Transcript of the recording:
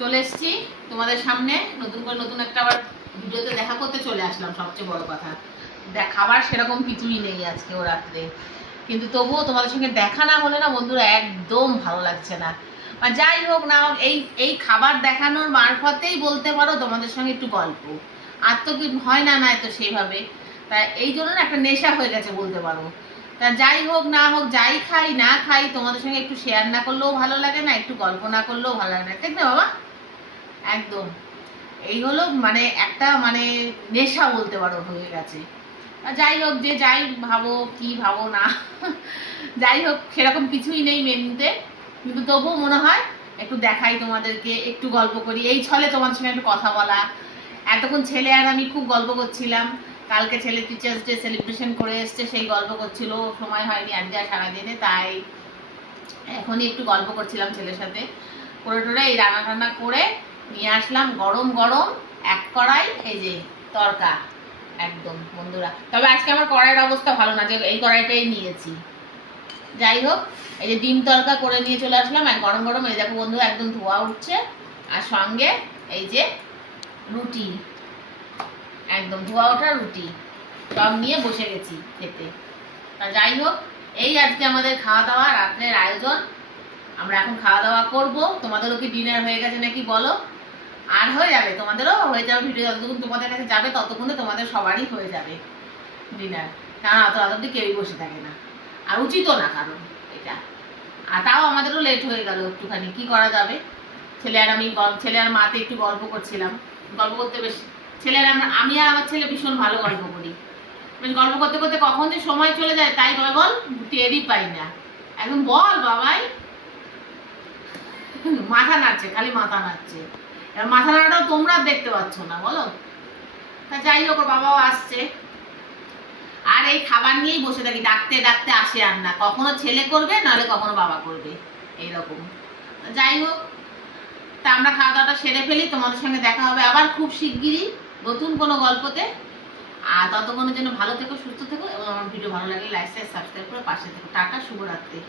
চলে এসেছি তোমাদের সামনে নতুন করে নতুন একটা আবার ভিডিওতে দেখা করতে চলে আসলাম। সবচেয়ে বড় কথা, খাবার সেরকম কিছুই নেই আজকেও রাত্রে, কিন্তু তবুও তোমাদের সঙ্গে দেখা না হলে না বন্ধুরা একদম ভালো লাগছে না। আর যাই হোক না হোক, এই এই খাবার দেখানোর মারফতেই বলতে পারো তোমাদের সঙ্গে একটু গল্প। আর তো কি হয় না, তো সেইভাবে তাই এই জন্য না একটা নেশা হয়ে গেছে বলতে পারো। তা যাই হোক না হোক, যাই খাই না খাই, তোমাদের সঙ্গে একটু শেয়ার না করলেও ভালো লাগে না, একটু গল্প না করলেও ভালো লাগে না, ঠিক না বাবা? একদম এই হলো মানে একটা মানে নেশা বলতে পারো হয়ে গেছে। আর যাই হোক, যে যাই ভাবো কি ভাবো না যাই হোক সেরকম কিছুই নেই মেনুতে, কিন্তু তবুও মনে হয় একটু দেখাই তোমাদেরকে, একটু গল্প করি, এই ছলে তোমার সঙ্গে একটু কথা বলা। এতক্ষণ ছেলে আর আমি খুব গল্প করছিলাম, কালকে ছেলে টিচার্স ডে সেলিব্রেশন করে এসছে, সেই গল্প করছিল, সময় হয়নি আজকে আর সারাদিনে, তাই এখনই একটু গল্প করছিলাম ছেলের সাথে। করে টোরে এই রান্না টান্না করে নিয়ে আসলাম, গরম গরম এক কড়াই এই যে তরকা। একদম বন্ধুরা, তবে আজকে আমার কড়াইয়ের অবস্থা ভালো না, যে এই কড়াইটাই নিয়েছি। যাই হোক, এই যে ডিম তরকা করে নিয়ে চলে আসলাম, আর গরম গরম এই দেখো বন্ধু একদম ধোয়া উঠছে, আর সঙ্গে এই যে রুটি, একদম ধোয়া ওঠা রুটি, সব নিয়ে বসে গেছি খেতে। তা যাই হোক, এই আজকে আমাদের খাওয়া দাওয়া রাত্রের আয়োজন। আমরা এখন খাওয়া দাওয়া করব। তোমাদেরও কি ডিনার হয়ে গেছে নাকি বলো? আর হয়ে যাবে, তোমাদেরও হয়ে যাবে, ভিডিও যতক্ষণ তোমাদের কাছে যাবে ততক্ষণে তোমাদের সবারই হয়ে যাবে ডিনার, কারণ অত রাত অব্দি কেউই বসে থাকে না, আর উচিতও না কারণ এটা। আর তাও আমাদেরও লেট হয়ে গেল একটুখানি, কি করা যাবে। ছেলে আর মাতে একটু গল্প করছিলাম, গল্প করতে বেশ, আমি আর আমার ছেলে ভীষণ ভালো গল্প করি, বেশ গল্প করতে করতে কখন যে সময় চলে যায় তাই বল টেরই পাই না। একদম বল বাবাই, মাথা নাড়ছে, খালি মাথা নাড়ছে। এবার মাথা নাড়াটাও তোমরা দেখতে পাচ্ছ না বলো। তা যাই হোক, ওর বাবাও আসছে, আর এই খাবার নিয়েই বসে থাকি, ডাকতে ডাকতে আসে আর না, কখনো ছেলে করবে নাহলে কখনো বাবা করবে, এইরকম। যাই হোক, তা আমরা খাওয়া দাওয়াটা সেরে ফেলি, তোমাদের সঙ্গে দেখা হবে আবার খুব শিগগিরই নতুন কোনো গল্পতে। আর ততক্ষণের জন্য ভালো থেকো, সুস্থ থেকো, এবং আমার ভিডিও ভালো লাগলে লাইক সাবস্ক্রাইব করে পাশে থেকো। টাটা, শুভরাত্রি।